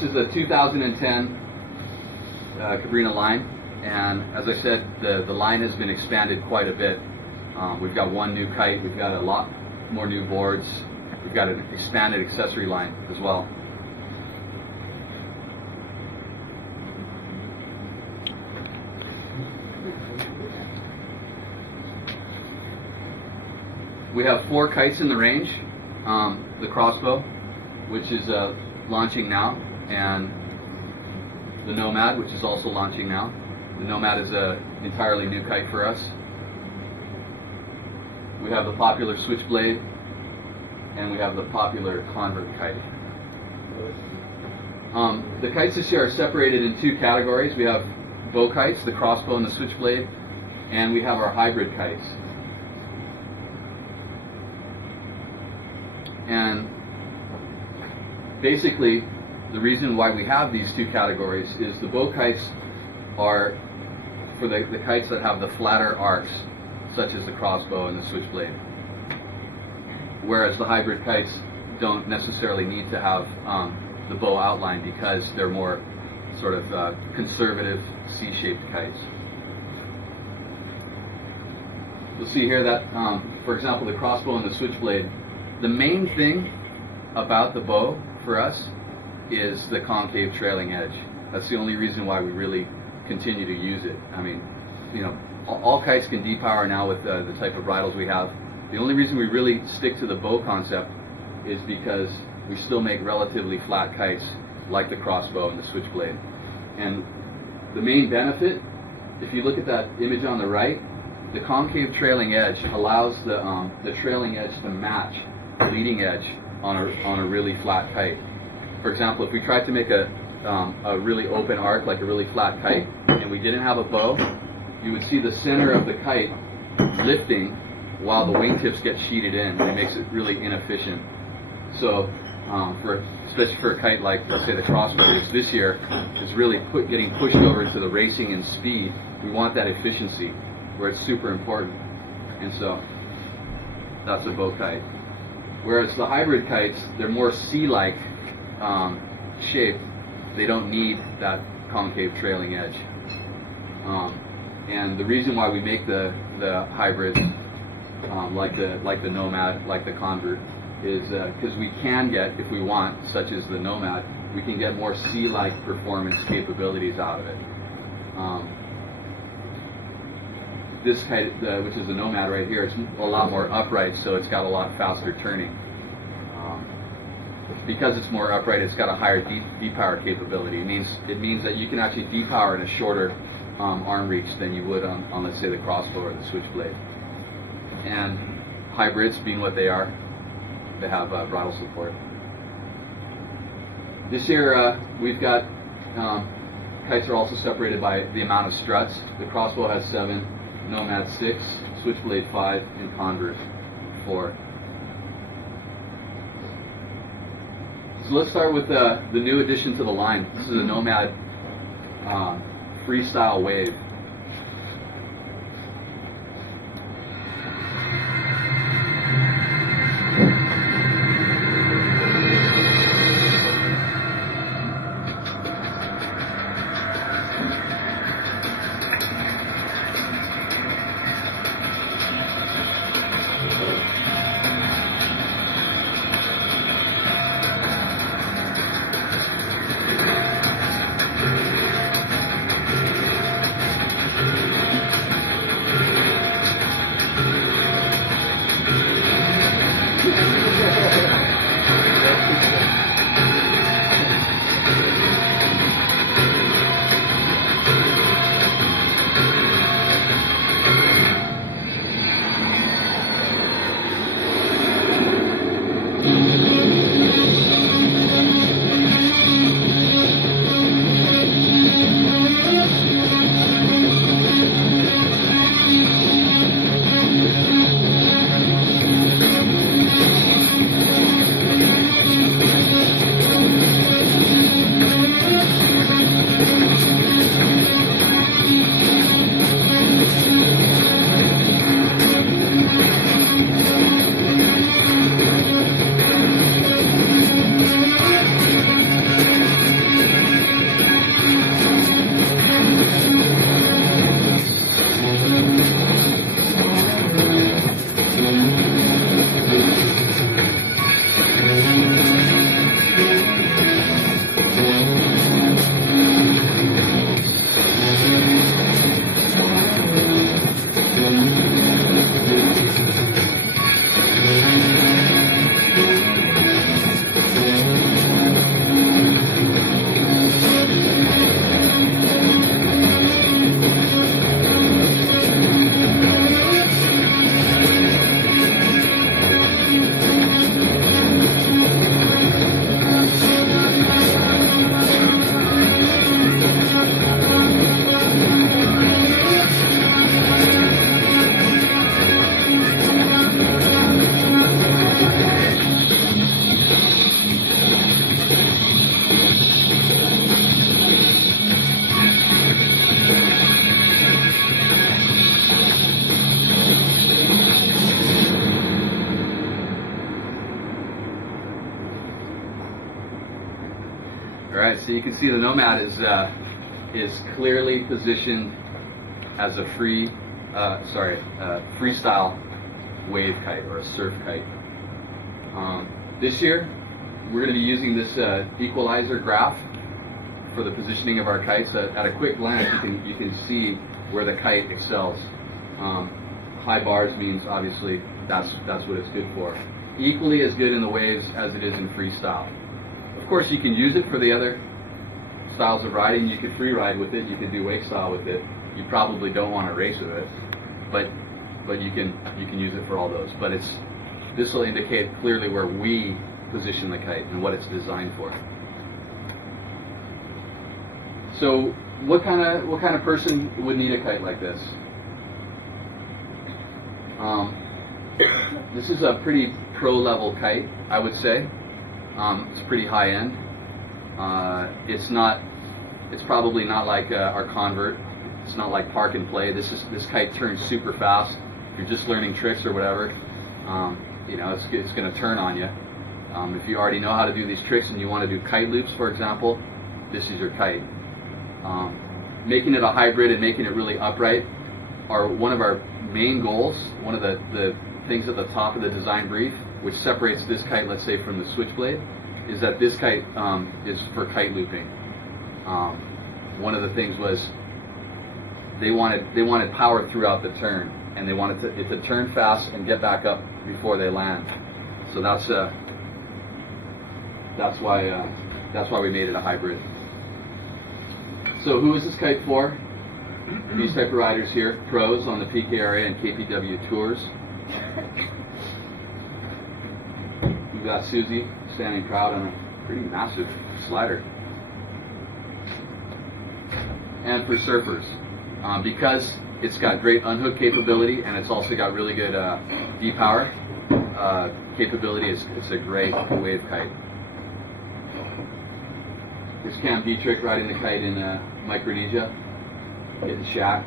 This is a 2010 Cabrinha line, and as I said, the line has been expanded quite a bit. We've got one new kite, we've got a lot more new boards, we've got an expanded accessory line as well. We have 4 kites in the range. The crossbow, which is launching now, and the Nomad, which is also launching now. The Nomad is an entirely new kite for us. We have the popular Switchblade, and we have the popular Convert kite. The kites this year are separated in 2 categories. We have bow kites, the crossbow and the Switchblade, and we have our hybrid kites. And basically, the reason why we have these 2 categories is the bow kites are for the kites that have the flatter arcs, such as the crossbow and the Switchblade. Whereas the hybrid kites don't necessarily need to have the bow outline because they're more sort of conservative C-shaped kites. You'll see here that, for example, the crossbow and the Switchblade, the main thing about the bow for us is the concave trailing edge. That's the only reason why we really continue to use it. I mean, you know, all kites can depower now with the type of bridles we have. The only reason we really stick to the bow concept is because we still make relatively flat kites like the crossbow and the Switchblade. And the main benefit, if you look at that image on the right, the concave trailing edge allows the trailing edge to match the leading edge on a really flat kite. For example, if we tried to make a really open arc, like a really flat kite, and we didn't have a bow, you would see the center of the kite lifting while the wingtips get sheeted in, and it makes it really inefficient. So, especially for a kite like, let's say, the crossbow, which this year is really getting pushed over into the racing and speed, we want that efficiency, where it's super important. And so, that's a bow kite. Whereas the hybrid kites, they're more C-like shape. They don't need that concave trailing edge. And the reason why we make the hybrids like the Nomad, like the Convert, is because we can get, if we want, such as the Nomad, we can get more C-like performance capabilities out of it. This kite, which is the Nomad right here, it's a lot more upright, so it's got a lot faster turning. Because it's more upright, it's got a higher depower capability. It means that you can actually depower in a shorter arm reach than you would on, let's say, the crossbow or the Switchblade. And hybrids, being what they are, they have bridle support. This year, we've got kites are also separated by the amount of struts. The crossbow has 7, Nomad 6, Switchblade 5, and Convert 4. So let's start with the new addition to the line. This is a Nomad freestyle wave. Alright, so you can see the Nomad is clearly positioned as a freestyle wave kite or a surf kite. This year, we're going to be using this equalizer graph for the positioning of our kites. At a quick glance, you can see where the kite excels. High bars means obviously that's what it's good for. Equally as good in the waves as it is in freestyle. Of course, you can use it for the other styles of riding. You can free ride with it. You can do wake style with it. You probably don't want to race with it, but you can use it for all those. But this will indicate clearly where we position the kite and what it's designed for. So, what kind of person would need a kite like this? This is a pretty pro-level kite, I would say. It's pretty high end. It's probably not like our Convert. It's not like park and play. This kite turns super fast. If you're just learning tricks or whatever, it's going to turn on you. If you already know how to do these tricks and you want to do kite loops, for example, this is your kite. Making it a hybrid and making it really upright are one of our main goals. One of the things at the top of the design brief, which separates this kite, let's say, from the Switchblade, is that this kite is for kite looping. One of the things was they wanted power throughout the turn, and they wanted it to turn fast and get back up before they land. So that's why we made it a hybrid. So who is this kite for? These type of riders here, pros on the PKRA and KPW tours. We've got Susie standing proud on a pretty massive slider. And for surfers, because it's got great unhook capability and it's also got really good D-power capability, it's a great wave kite. Here's Cam Dietrich riding the kite in Micronesia, getting shacked.